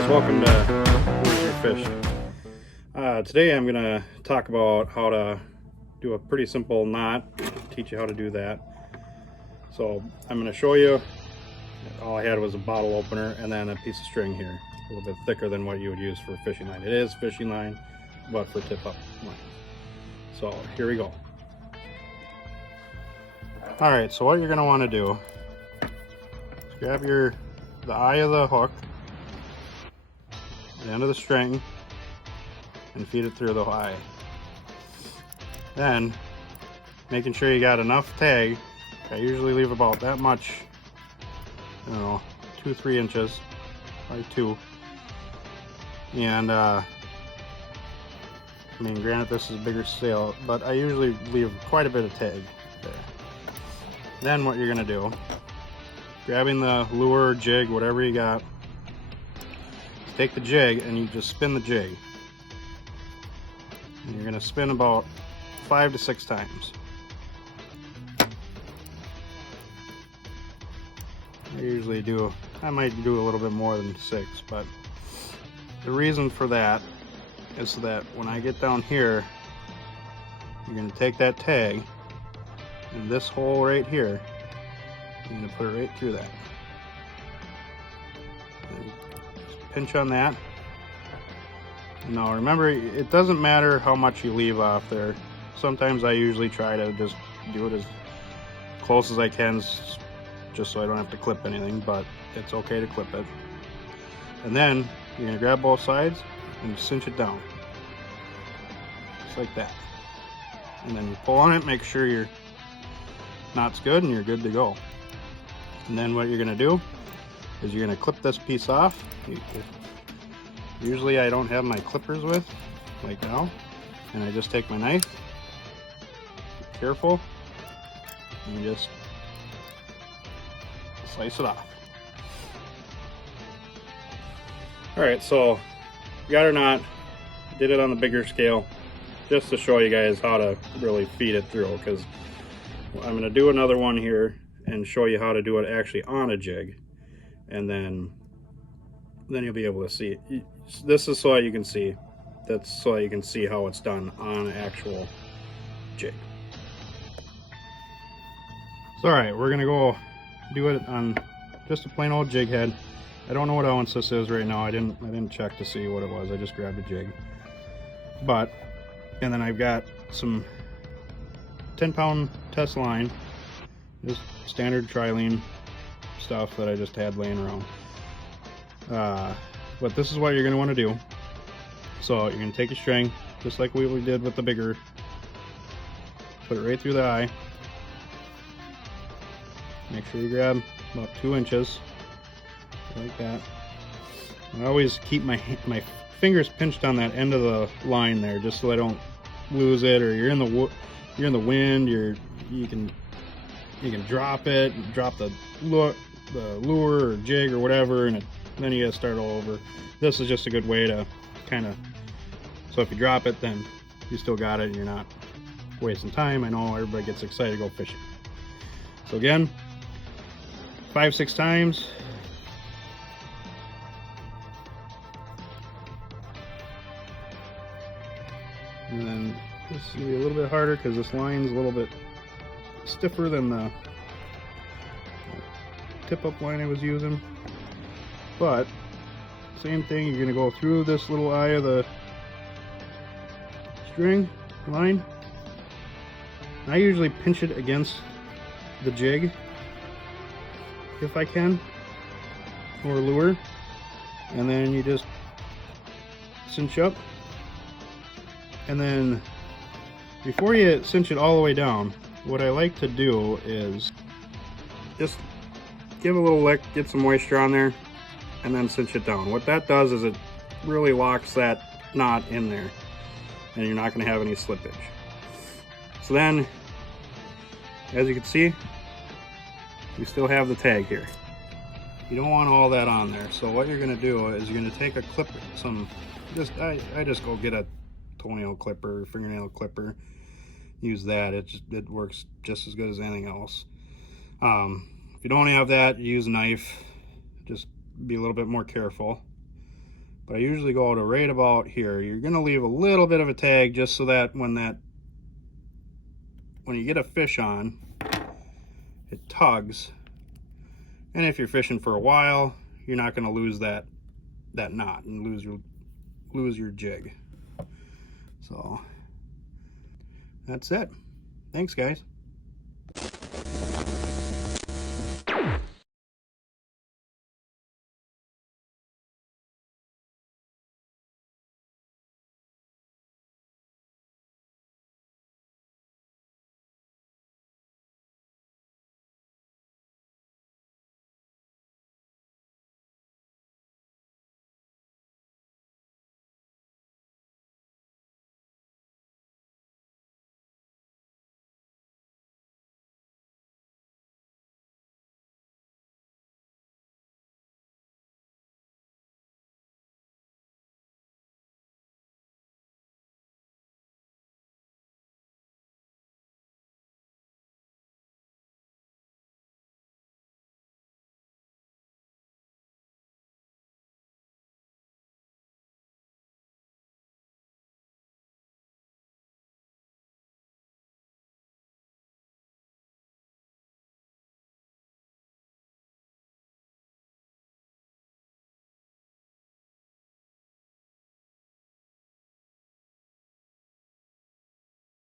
guys, welcome to Where's Your Fish. Today I'm going to talk about how to do a pretty simple knot, teach you how to do that. So I'm going to show you. All I had was a bottle opener and then a piece of string here, a little bit thicker than what you would use for a fishing line. It is fishing line, but for tip-up line. So here we go. Alright, so what you're going to want to do is grab the eye of the hook, the end of the string, and feed it through the eye. Then, making sure you got enough tag. I usually leave about that much, 2-3 inches, probably 2. And I mean, granted this is a bigger sail, but I usually leave quite a bit of tag there. Then what you're gonna do, grabbing the lure or jig, whatever you got, take the jig and you just spin the jig. And you're going to spin about 5 to 6 times. I might do a little bit more than 6, but the reason for that is so that when I get down here, you're going to take that tag and this hole right here, you're going to put it right through that. Pinch on that. Now remember, it doesn't matter how much you leave off there. Sometimes I usually try to just do it as close as I can, just so I don't have to clip anything, but it's okay to clip it. And then you're going to grab both sides and cinch it down. Just like that. And then you pull on it, make sure your knot's good and you're good to go. And then what you're going to do is you're going to clip this piece off. Usually I don't have my clippers with, like now, and I just take my knife, be careful, and just slice it off. Alright, so we got our knot, did it on the bigger scale, just to show you guys how to really feed it through, because I'm going to do another one here and show you how to do it actually on a jig, and then you'll be able to see it. This is so you can see. That's so you can see how it's done on an actual jig. So alright, we're gonna go do it on just a plain old jig head. I don't know what ounce this is right now. I didn't check to see what it was. I just grabbed a jig. And then I've got some 10-pound test line, just standard trilene stuff that I just had laying around. But this is what you're going to want to do. So you're going to take a string, just like we did with the bigger, put it right through the eye. Make sure you grab about 2 inches, like that. I always keep my fingers pinched on that end of the line there, just so I don't lose it. Or you're in the wind, you can drop it, drop the lure or jig or whatever, and then you gotta start all over. This is just a good way to kind of, so if you drop it, then you still got it and you're not wasting time. I know everybody gets excited to go fishing. So again, 5-6 times. And then this is gonna be a little bit harder because this line's a little bit stiffer than the tip-up line I was using. But same thing, you're going to go through this little eye of the string line. I usually pinch it against the jig if I can, or lure, and then you just cinch up. And then before you cinch it all the way down, what I like to do is just give a little lick, get some moisture on there, and then cinch it down. What that does is it really locks that knot in there, and you're not going to have any slippage. So then, as you can see, you still have the tag here. You don't want all that on there. So what you're going to do is you're going to take a clipper, I just go get a toenail clipper, fingernail clipper, use that. It works just as good as anything else. If you don't have that, use a knife. Just be a little bit more careful. but I usually go to right about here. You're going to leave a little bit of a tag just so that when you get a fish on, it tugs. And if you're fishing for a while, you're not going to lose that knot and lose your jig. So that's it. Thanks, guys.